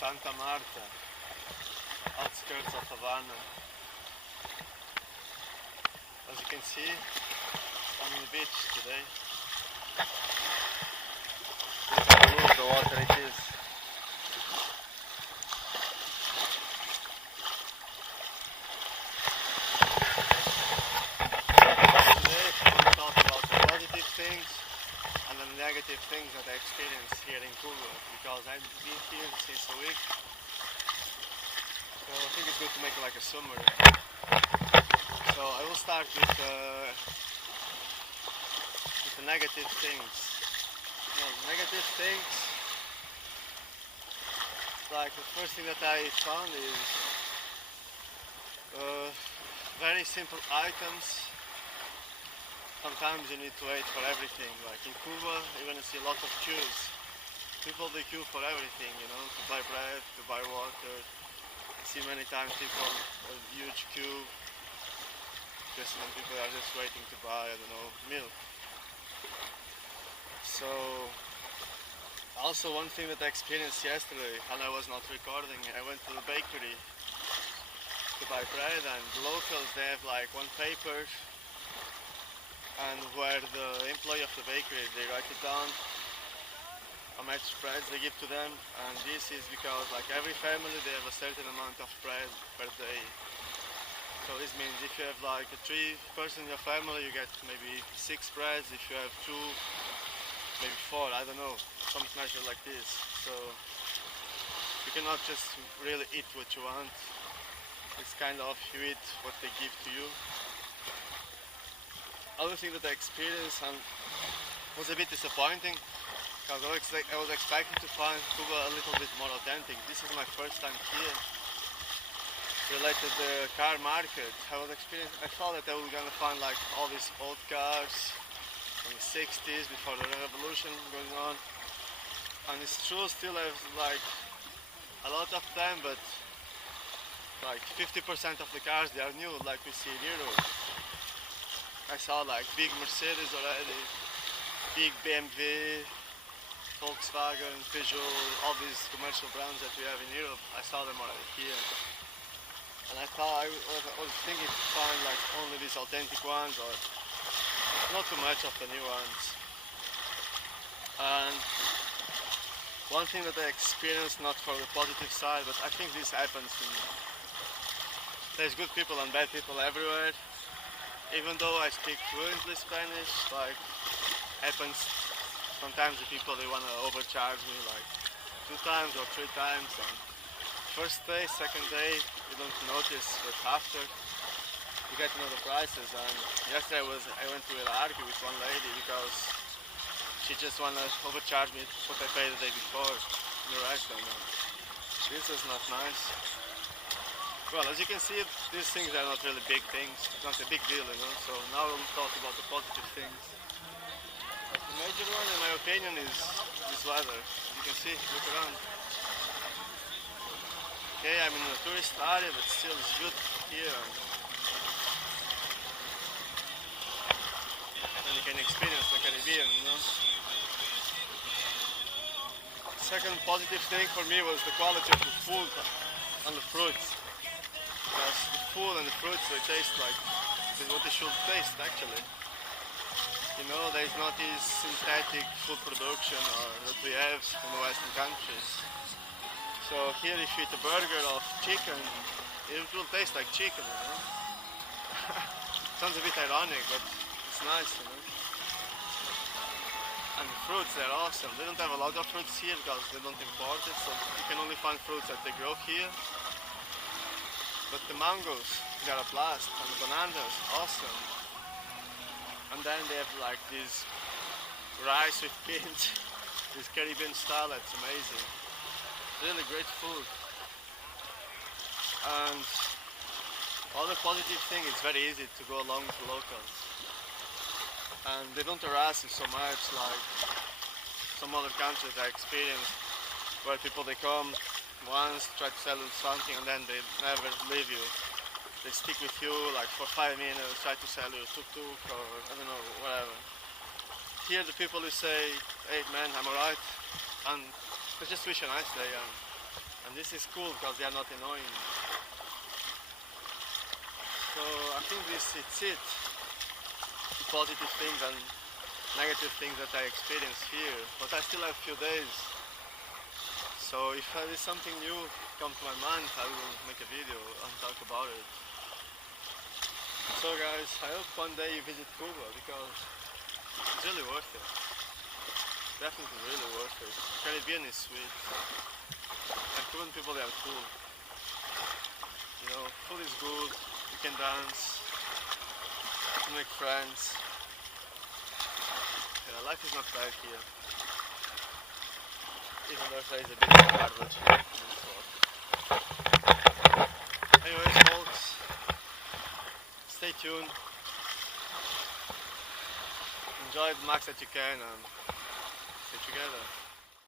Santa Marta, outskirts of Havana. As you can see, I'm on the beach today. Look how blue the water it is. Today I want to talk about the positive things and the negative things that I experienced here in Cuba, because I've been here since a week. So I think it's good to make like a summary. So I will start with the negative things. Negative things, like the first thing that I found is very simple items. Sometimes you need to wait for everything. Like in Cuba, you're gonna see a lot of queues. People, they queue for everything, you know, to buy bread, to buy water. I see many times people, a huge queue, just when people are just waiting to buy, I don't know, milk. So, also one thing that I experienced yesterday, and I was not recording, I went to the bakery to buy bread, and the locals, they have like one paper, and where the employee of the bakery, they write it down how much bread they give to them, and this is because like every family, they have a certain amount of bread per day. So this means if you have like a 3-person in your family, you get maybe 6 breads. If you have 2, maybe 4, I don't know, some measure like this. So you cannot just really eat what you want. It's kind of you eat what they give to you. Other thing that I experienced and was a bit disappointing, because I was expecting to find Cuba a little bit more authentic. This is my first time here. Related to the car market, I thought that I was gonna find like all these old cars from the 60s before the revolution going on, and it's true, still I have like a lot of them, but like 50% of the cars, they are new, like we see in Europe. I saw like big Mercedes already, big BMW, Volkswagen, Peugeot, all these commercial brands that we have in Europe. I saw them already here. And I thought I was thinking to find like only these authentic ones, or not too much of the new ones. And one thing that I experienced, not for the positive side, but I think this happens there's good people and bad people everywhere. Even though I speak fluently Spanish, like happens sometimes the people, they want to overcharge me like 2 times or 3 times. And first day, second day, you don't notice, but after you get to know the prices. And yesterday I went to argue with one lady because she just wanna overcharge me what I paid the day before in the restaurant. And this is not nice. Well, as you can see, these things are not really big things. It's not a big deal, you know. So now we'll talk about the positive things. The major one, in my opinion, is this weather. As you can see, look around. Okay, I'm in a tourist area, but still it's good here. And you can experience the Caribbean, you know. Second positive thing for me was the quality of the food and the fruits. Because the food and the fruits, they taste like what they should taste actually. You know, there's not this synthetic food production that we have in the Western countries. So here if you eat a burger of chicken, it will taste like chicken, you know. Sounds a bit ironic, but it's nice, you know. And the fruits, they're awesome. They don't have a lot of fruits here because they don't import it, so you can only find fruits that they grow here. But the mangoes, they are a blast, and the bananas, awesome. And then they have like this rice with beans, this Caribbean style, that's amazing. Really great food. And other positive thing, it's very easy to go along with the locals. And they don't harass you so much like some other countries I experienced, where people, they come once, try to sell you something, and then they never leave you. They stick with you like for 5 minutes, try to sell you a tuk-tuk or I don't know, whatever. Here the people, they say, hey man, I'm alright, and they just wish you a nice day, and And this is cool because they are not annoying. So I think it's it. The positive things and negative things that I experience here. But I still have a few days. So if there is something new come to my mind, I will make a video and talk about it. So guys, I hope one day you visit Cuba because it's really worth it. Definitely really worth it. Caribbean is sweet. And Cuban people, they are cool. You know, food is good, you can dance, you can make friends. Yeah, life is not bad here. Even though there is a bit of garbage here. Anyways folks, stay tuned. Enjoy the max that you can and stay together.